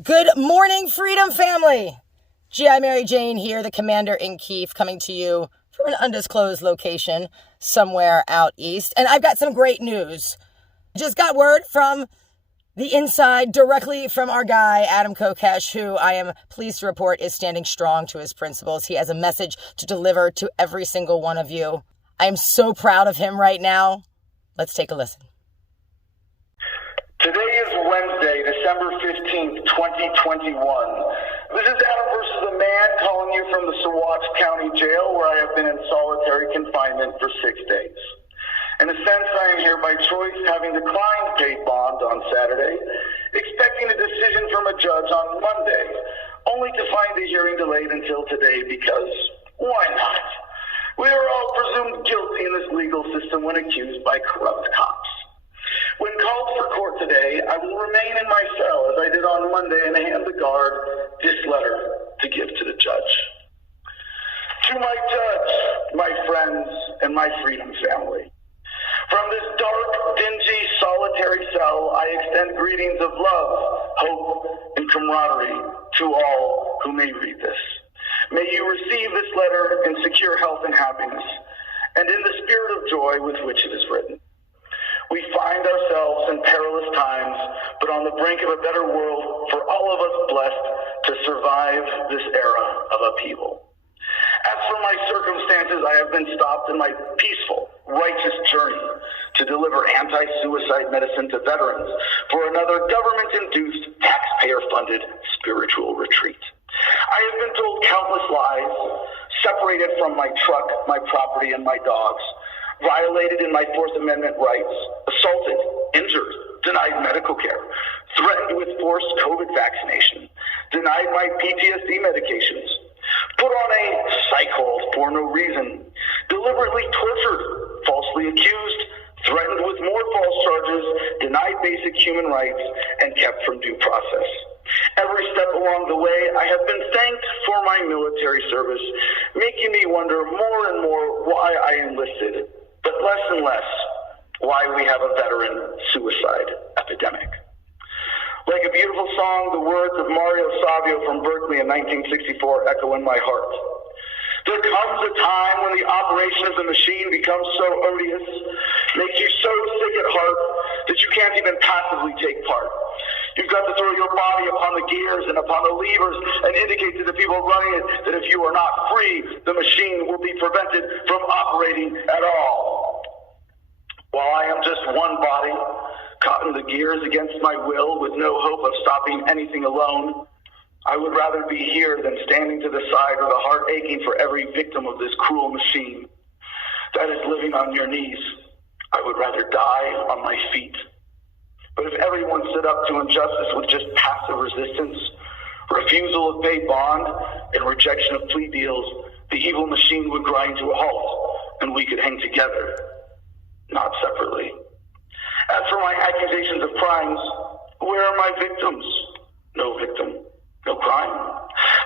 Good morning, Freedom Family. G.I. Mary Jane here, the Commander-in-Chief, coming to you from an undisclosed location somewhere out east. And I've got some great news. Just got word from the inside, directly from our guy, Adam Kokesh, who I am pleased to report is standing strong to his principles. He has a message to deliver to every single one of you. I am so proud of him right now. Let's take a listen. Today is Wednesday, December 15th, 2021. This is Adam versus the man calling you from the Saguache County Jail, where I have been in solitary confinement for 6 days. In a sense, I am here by choice, having declined paid bond on Saturday, expecting a decision from a judge on Monday, only to find the hearing delayed until today because why not? We are all presumed guilty in this legal system when accused by corrupt cops. When called for court today, I will remain in my cell as I did on Monday and hand the guard this letter to give to the judge. To my judge, my friends, and my Freedom Family. From this dark, dingy, solitary cell, I extend greetings of love, hope, and camaraderie to all who may read this. May you receive this letter in secure health and happiness, and in the spirit of joy with which it is written. We find ourselves in perilous times, but on the brink of a better world for all of us blessed to survive this era of upheaval. As for my circumstances, I have been stopped in my peaceful, righteous journey to deliver anti-suicide medicine to veterans for another government-induced, taxpayer-funded spiritual retreat. I have been told countless lies, separated from my truck, my property, and my dogs, violated in my Fourth Amendment rights, assaulted, injured, denied medical care, threatened with forced COVID vaccination, denied my PTSD medications, put on a psych hold for no reason, deliberately tortured, falsely accused, threatened with more false charges, denied basic human rights, and kept from due process. Every step along the way, I have been thanked for my military service, making me wonder more and more why I enlisted, but less and less why we have a veteran suicide epidemic. Like a beautiful song, the words of Mario Savio from Berkeley in 1964 echo in my heart. There comes a time when the operation of the machine becomes so odious, makes you so sick at heart that you can't even passively take part. You've got to throw your body upon the gears and upon the levers and indicate to the people running it that if you are not free, the machine will be prevented from operating at all. While I am just one body, caught in the gears against my will with no hope of stopping anything alone, I would rather be here than standing to the side with a heart aching for every victim of this cruel machine that is living on your knees. I would rather die on my feet. But if everyone stood up to injustice with just passive resistance, refusal of paid bond, and rejection of plea deals, the evil machine would grind to a halt, and we could hang together, not separately. As for my accusations of crimes, where are my victims? No victim, no crime.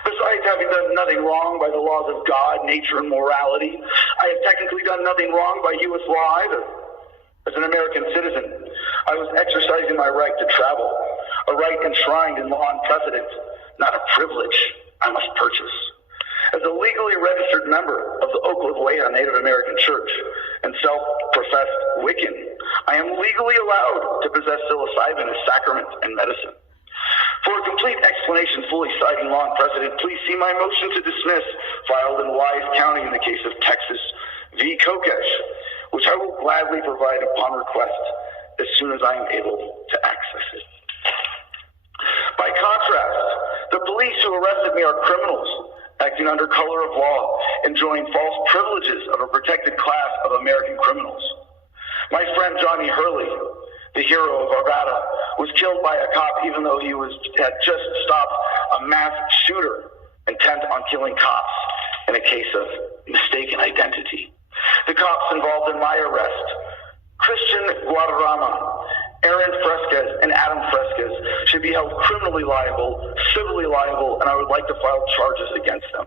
Besides having done nothing wrong by the laws of God, nature, and morality, I have technically done nothing wrong by U.S. law either. As an American citizen, I was exercising my right to travel, a right enshrined in law and precedent, not a privilege I must purchase. As a legally registered member of the Oklahoma Native American Church and self-professed Wiccan, I am legally allowed to possess psilocybin as sacrament and medicine. For a complete explanation fully citing law and precedent, please see my motion to dismiss filed in Wise County in the case of Texas v. Kokesh, which I will gladly provide upon request as soon as I am able to access it. By contrast, the police who arrested me are criminals, acting under color of law, enjoying false privileges of a protected class of American criminals. My friend Johnny Hurley, the hero of Arvada, was killed by a cop even though he had just stopped a mass shooter intent on killing cops in a case of mistaken identity. The cops involved in my arrest, Cristian Guaderrama, Aaron Fresquez, and Adam Fresquez, should be held criminally liable, civilly liable, and I would like to file charges against them.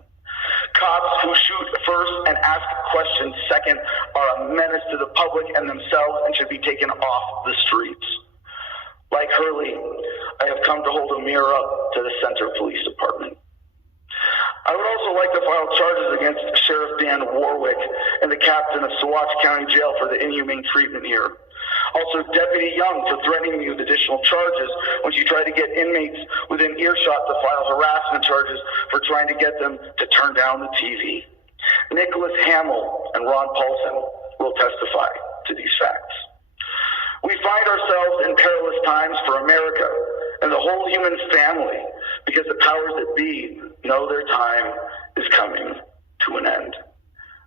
Cops who shoot first and ask questions second are a menace to the public and themselves and should be taken off the streets. Like Hurley, I have come to hold a mirror up to the Center Police Department. I would also like to file charges against Sheriff Dan Warwick and the captain of Saguache County Jail for the inhumane treatment here. Also, Deputy Young for threatening me with additional charges when she tried to get inmates within earshot to file harassment charges for trying to get them to turn down the TV. Nicholas Hamill and Ron Paulson will testify to these facts. We find ourselves in perilous times for America and the whole human family because the powers that be know their time is coming to an end.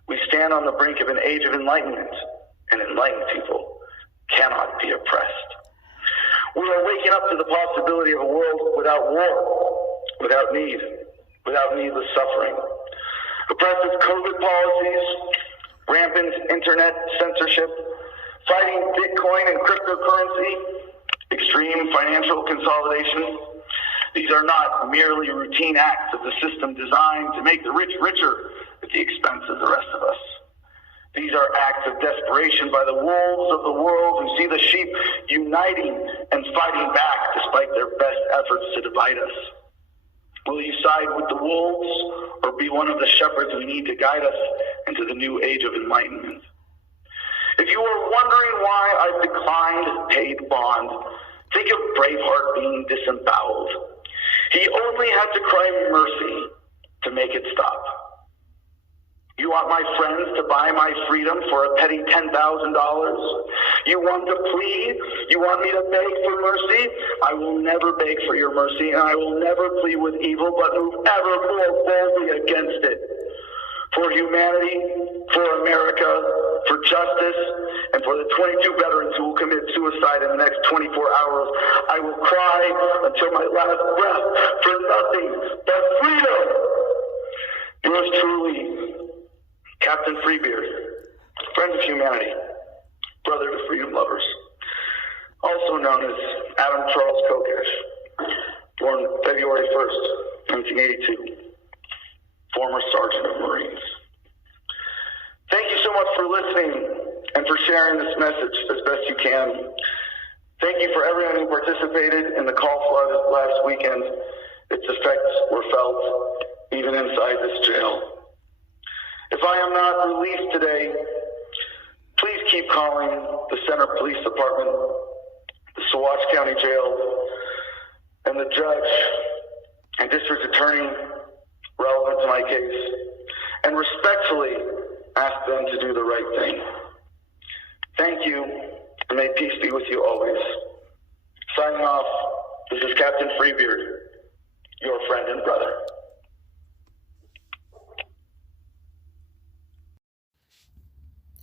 We stand on the brink of an age of enlightenment, and enlightened people cannot be oppressed. We are waking up to the possibility of a world without war, without need, without needless suffering. Oppressive COVID policies, rampant internet censorship, fighting Bitcoin and cryptocurrency, extreme financial consolidation. These are not merely routine acts of the system designed to make the rich richer at the expense of the rest of us. These are acts of desperation by the wolves of the world who see the sheep uniting and fighting back despite their best efforts to divide us. Will you side with the wolves or be one of the shepherds we need to guide us into the new age of enlightenment? If you are wondering why I've declined paid bond, think of Braveheart being disemboweled. He only had to cry mercy to make it stop. You want my friends to buy my freedom for a petty $10,000? You want to plead? You want me to beg for mercy? I will never beg for your mercy, and I will never plead with evil, but whoever more boldly against it. For humanity, for America, for justice, and for the 22 veterans who will commit suicide in the next 24 hours, I will cry until my last breath for nothing but freedom. Yours truly, Captain Freebeard, friend of humanity, brother to freedom lovers, also known as Adam Charles Kokesh, born February 1st, 1982, former Sergeant of Marines. Thank you so much for listening and for sharing this message as best you can. Thank you for everyone who participated in the call flood last weekend. Its effects were felt even inside this jail. If I am not released today, please keep calling the Center Police Department, the Saguache County Jail, and the judge and district attorney relevant to my case, and respectfully ask them to do the right thing. Thank you, and may peace be with you always. Signing off, this is Captain Freebeard, your friend and brother.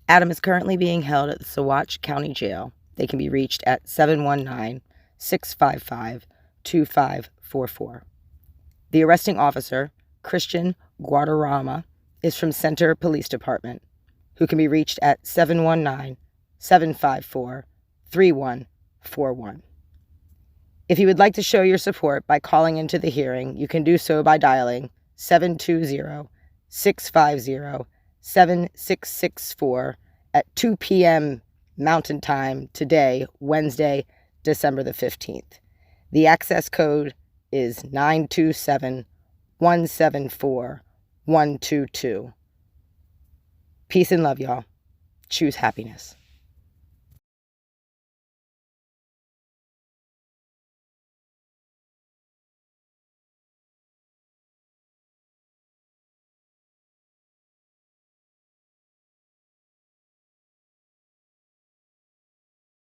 Adam is currently being held at the Saguache County Jail. They can be reached at 719-655-2544. The arresting officer, Cristian Guaderrama, is from Center Police Department, who can be reached at 719-754-3141. If you would like to show your support by calling into the hearing, you can do so by dialing 720-650-7664 at 2 p.m. Mountain Time today, Wednesday, December the 15th. The access code is 927-174-122. Peace and love, y'all. Choose happiness.